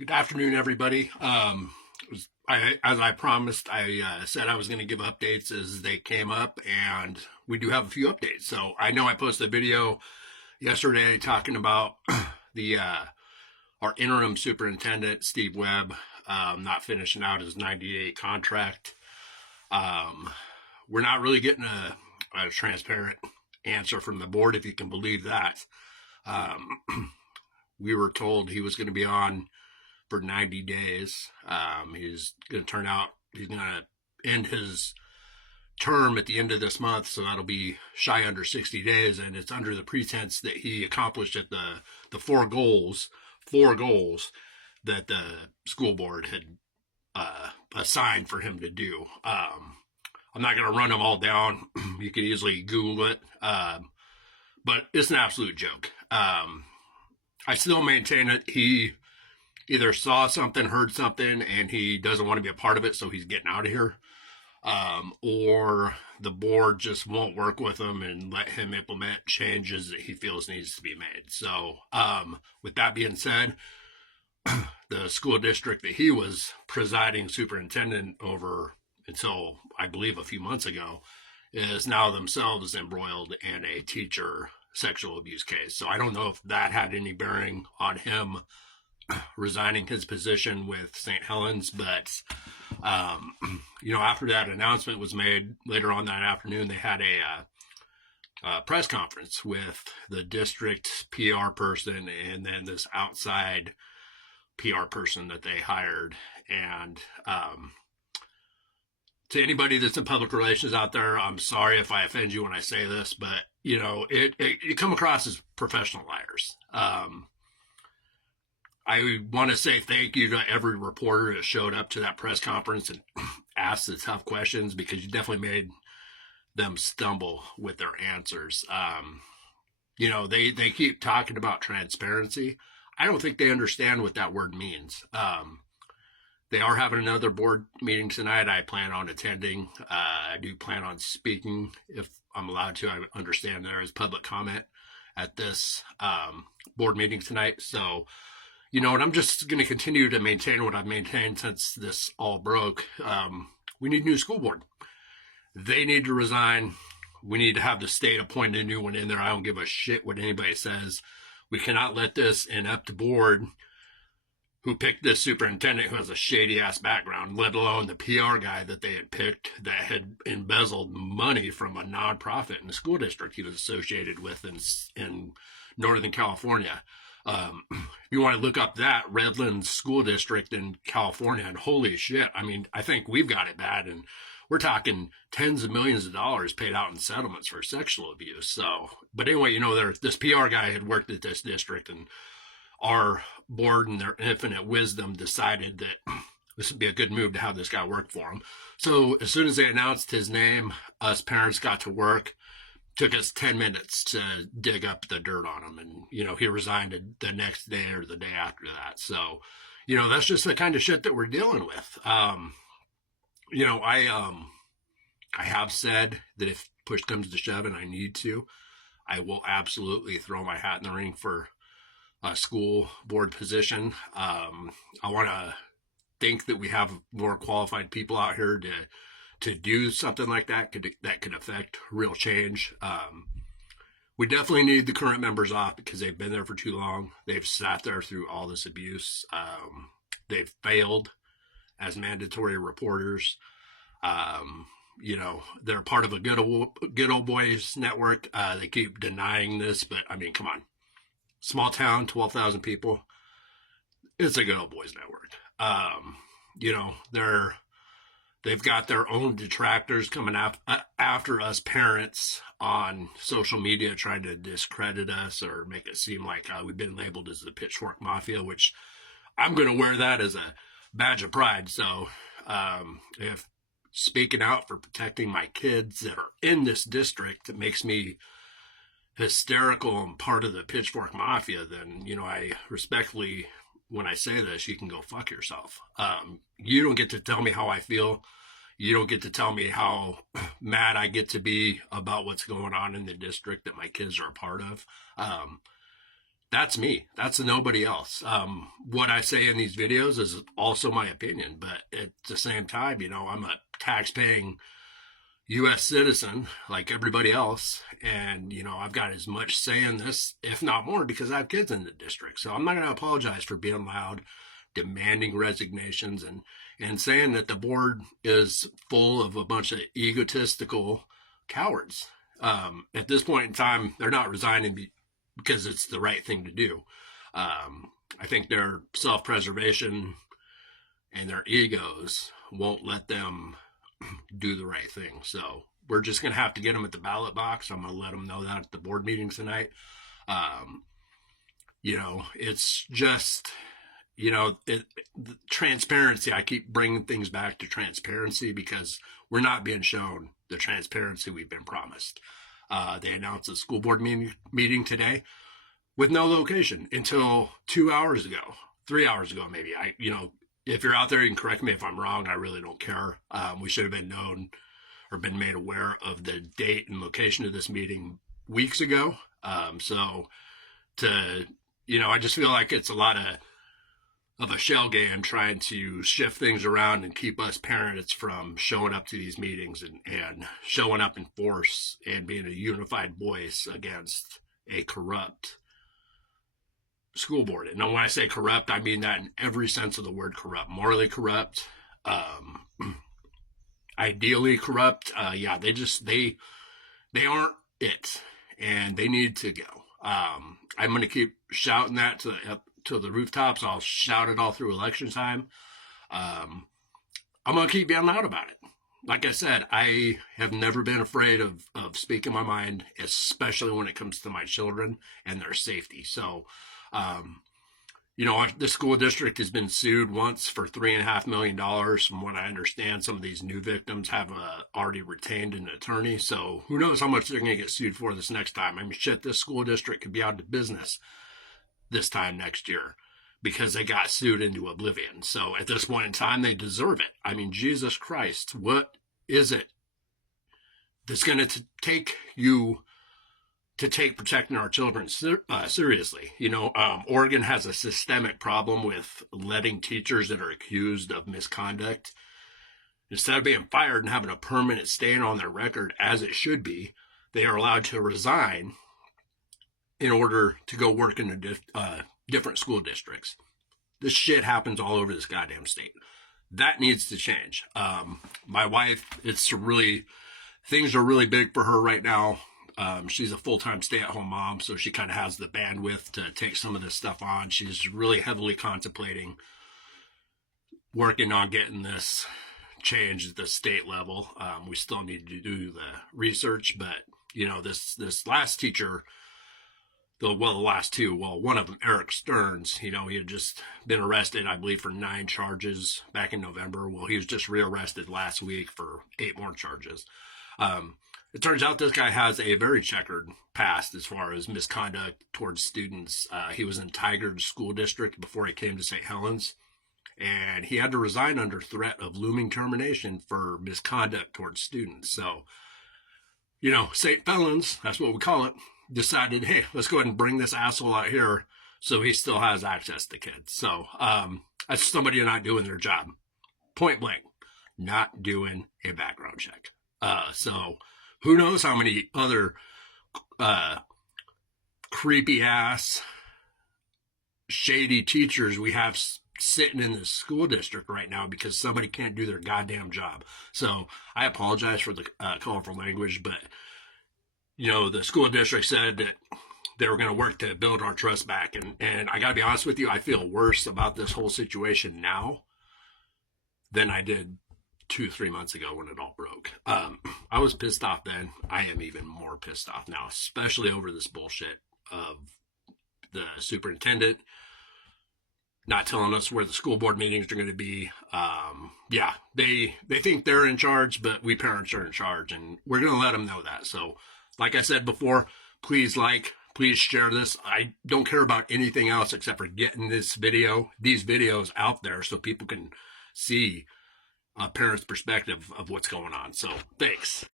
Good afternoon, everybody. As I promised, I said I was going to give updates as they came up, and we do have a few updates. So I know I posted a video yesterday talking about the our interim superintendent, Steve Webb, not finishing out his 90-day contract. Um, we're not really getting a transparent answer from the board, if you can believe that. Um, we were told he was going to be on for 90 days. He's going to he's going to end his term at the end of this month, so that'll be shy under 60 days, and it's under the pretense that he accomplished at the four goals that the school board had assigned for him to do. I'm not going to run them all down. You can easily Google it, but it's an absolute joke. I still maintain it. He either saw something, heard something, and he doesn't want to be a part of it, so he's getting out of here. Or the board just won't work with him and let him implement changes that he feels needs to be made. So, with that being said, the school district that he was presiding superintendent over until I believe a few months ago is now themselves embroiled in a teacher sexual abuse case. So I don't know if that had any bearing on him resigning his position with St. Helens, but after that announcement was made later on that afternoon, they had a press conference with the district PR person and then this outside PR person that they hired. And to anybody that's in public relations out there, I'm sorry if I offend you when I say this, but you come across as professional liars. I want to say thank you to every reporter that showed up to that press conference and asked the tough questions, because you definitely made them stumble with their answers. They keep talking about transparency. I don't think they understand what that word means. They are having another board meeting tonight. I plan on attending. I do plan on speaking if I'm allowed to. I understand there is public comment at this board meeting tonight. So, and I'm just going to continue to maintain what I've maintained since this all broke. We need a new school board. They need to resign. We need to have the state appoint a new one in there. I don't give a shit what anybody says. We cannot let this end up to board who picked this superintendent who has a shady ass background, let alone the PR guy that they had picked that had embezzled money from a nonprofit in the school district he was associated with in Northern California. If you want to look up that Redlands school district in California, and holy shit, I mean, I think we've got it bad, and we're talking tens of millions of dollars paid out in settlements for sexual abuse. So, but anyway, this PR guy had worked at this district, and our board in their infinite wisdom decided that this would be a good move to have this guy work for them. So as soon as they announced his name, us parents got to work. Took us 10 minutes to dig up the dirt on him. And, he resigned the next day or the day after that. So, that's just the kind of shit that we're dealing with. I have said that if push comes to shove and I need to, I will absolutely throw my hat in the ring for a school board position. I want to think that we have more qualified people out here to do something like that could affect real change. We definitely need the current members off because they've been there for too long. They've sat there through all this abuse. They've failed as mandatory reporters. They're part of a good old boys network. They keep denying this, but I mean, come on. Small town, 12,000 people. It's a good old boys network. They've got their own detractors coming after us parents on social media, trying to discredit us or make it seem like we've been labeled as the pitchfork mafia, which I'm going to wear that as a badge of pride. So if speaking out for protecting my kids that are in this district makes me hysterical and part of the pitchfork mafia, then, I respectfully, when I say this, you can go fuck yourself. You don't get to tell me how I feel. You don't get to tell me how mad I get to be about what's going on in the district that my kids are a part of. that's me. That's nobody else. What I say in these videos is also my opinion, but at the same time, I'm a tax-paying U.S. citizen like everybody else, and I've got as much say in this, if not more, because I have kids in the district. So I'm not going to apologize for being loud, demanding resignations, and saying that the board is full of a bunch of egotistical cowards. At this point in time, they're not resigning because it's the right thing to do. I think their self-preservation and their egos won't let them do the right thing. So we're just going to have to get them at the ballot box. I'm going to let them know that at the board meeting tonight. It's just, transparency. I keep bringing things back to transparency because we're not being shown the transparency we've been promised. They announced a school board meeting today with no location until 2 hours ago, 3 hours ago, maybe. If you're out there, you can correct me if I'm wrong. I really don't care. We should have been known or been made aware of the date and location of this meeting weeks ago. I just feel like it's a lot of a shell game trying to shift things around and keep us parents from showing up to these meetings and showing up in force and being a unified voice against a corrupt school board. And when I say corrupt, I mean that in every sense of the word corrupt. Morally corrupt, ideally corrupt. They aren't it, and they need to go. I'm going to keep shouting that to the rooftops. I'll shout it all through election time. I'm going to keep being loud about it. Like I said, I have never been afraid of speaking my mind, especially when it comes to my children and their safety. So, the school district has been sued once for $3.5 million. From what I understand, some of these new victims have already retained an attorney. So who knows how much they're going to get sued for this next time. I mean, shit, this school district could be out of business this time next year because they got sued into oblivion. So at this point in time, they deserve it. I mean, Jesus Christ, what is it that's going to take you to take protecting our children seriously? Oregon has a systemic problem with letting teachers that are accused of misconduct, instead of being fired and having a permanent stain on their record, as it should be, they are allowed to resign in order to go work in different school districts. This shit happens all over this goddamn state. That needs to change. My wife, things are really big for her right now. She's a full-time stay-at-home mom, so she kind of has the bandwidth to take some of this stuff on. She's really heavily contemplating working on getting this changed at the state level. We still need to do the research, but this last teacher, the last two, one of them, Eric Stearns, he had just been arrested, I believe, for 9 charges back in November. Well, he was just rearrested last week for 8 more charges. It turns out this guy has a very checkered past as far as misconduct towards students. He was in Tigard School District before he came to St. Helens, and he had to resign under threat of looming termination for misconduct towards students. So, St. Helens, that's what we call it, decided, hey, let's go ahead and bring this asshole out here so he still has access to kids. So that's somebody not doing their job. Point blank, not doing a background check. So who knows how many other creepy ass, shady teachers we have sitting in the school district right now because somebody can't do their goddamn job. So I apologize for the colorful language, but the school district said that they were going to work to build our trust back. And I got to be honest with you, I feel worse about this whole situation now than I did 2-3 months ago when it all broke. I was pissed off then. I am even more pissed off now, especially over this bullshit of the superintendent not telling us where the school board meetings are going to be. They think they're in charge, but we parents are in charge, and we're going to let them know that. So like I said before, please share this. I don't care about anything else except for getting these videos out there so people can see a parent's perspective of what's going on. So thanks.